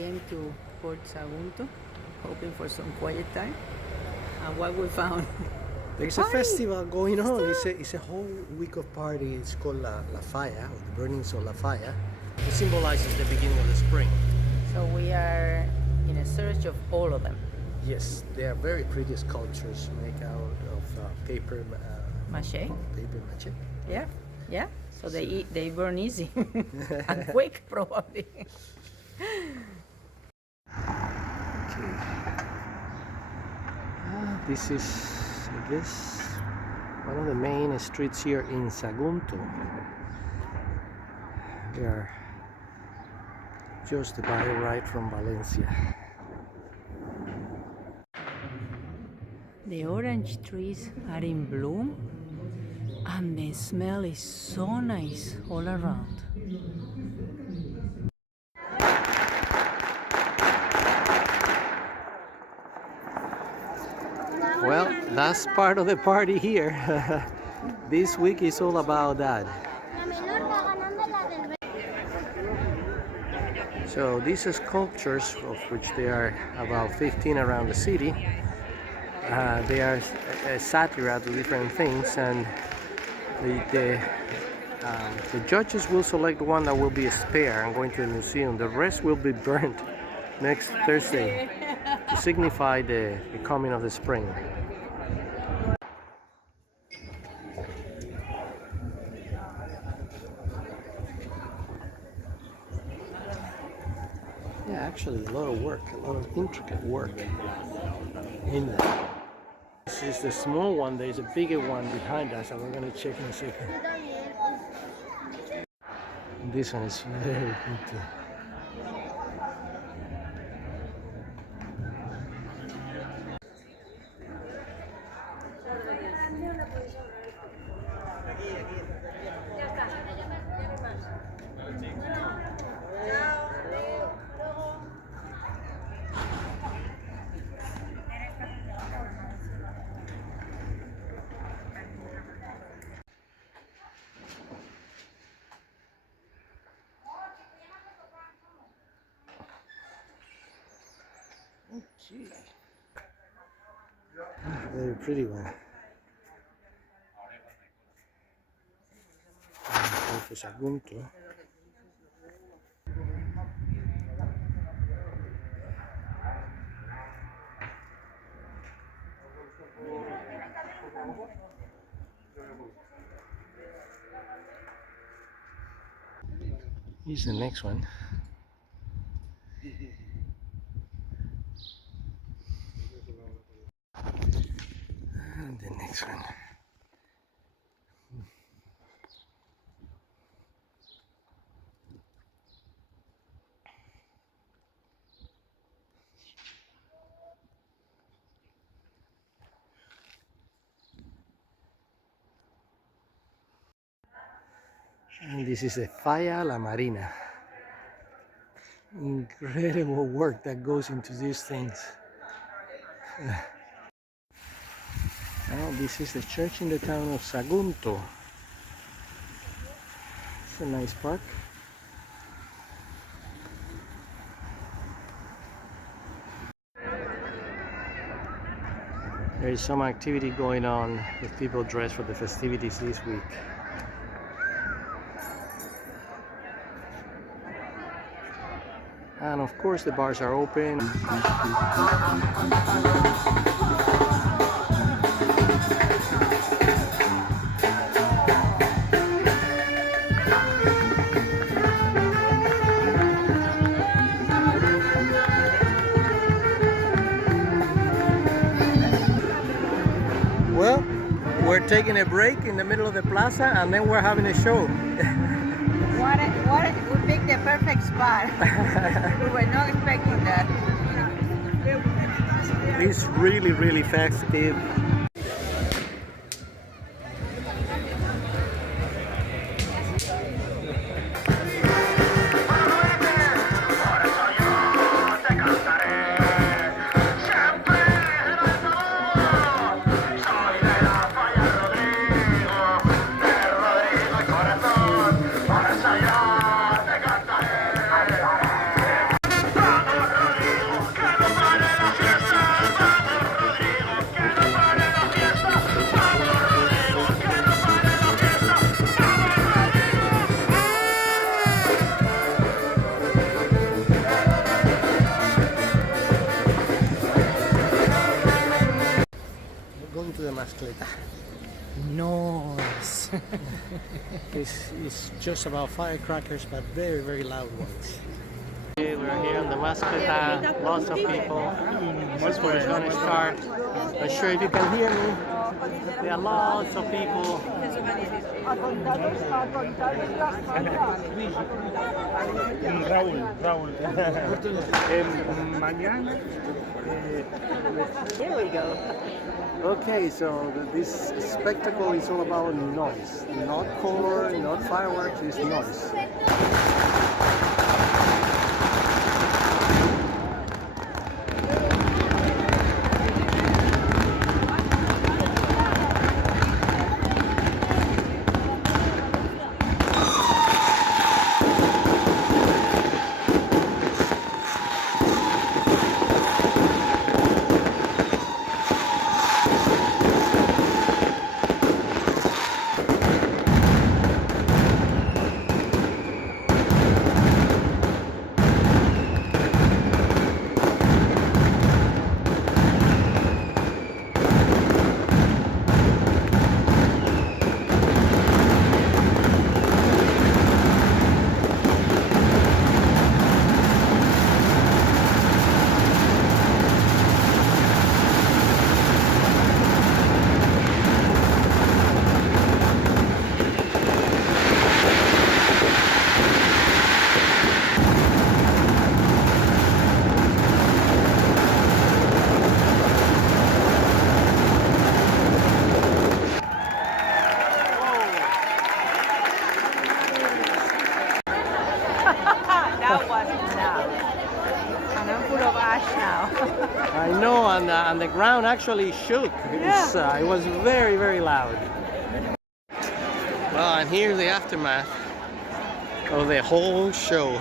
came to Port Sagunto hoping for some quiet time, and what we found. There's a festival going on. It's a whole week of party. It's called La Falla, or the Burnings of La Falla. It symbolizes the beginning of the spring. So we are in a search of all of them. Yes, they are very pretty sculptures made out of paper Mâché. papier-mâché. Yeah, yeah. So they burn easy and quick, probably. Okay. This is, I guess, one of the main streets here in Sagunto. We are just about right from Valencia. The orange trees are in bloom, and the smell is so nice all around. Well, that's part of the party here. This week is all about that. So these sculptures, of which there are about 15 around the city, they are satire to different things, and the judges will select one that will be spare and going to the museum. The rest will be burnt next Thursday to signify the coming of the spring. Yeah, actually a lot of work, a lot of intricate work in there. This is the small one. There's a bigger one behind us, and we're going to check in a second. This one is very good too. Okay. Very pretty one. Sagunto. Here's the next one. And the next one. And this is the Falla La Marina. Incredible work that goes into these things. Now this is the church in the town of Sagunto. It's a nice park. There is some activity going on with people dressed for the festivities this week. And of course the bars are open. Well, we're taking a break in the middle of the plaza, and then we're having a show. We picked the perfect spot. We were not expecting that. It's really, really festive. It's just about firecrackers, but very, very loud ones. Okay, we're here on the Mascota, lots of people. This is where it's going to start. Not sure if you can hear me. There are lots of people. Raúl. Mañana. Here we go. Okay, so this spectacle is all about noise. Not color, not fireworks, it's noise. That wasn't loud. And I'm full of ash now. I know, and the ground actually shook. It was very, very loud. Well, and here's the aftermath of the whole show.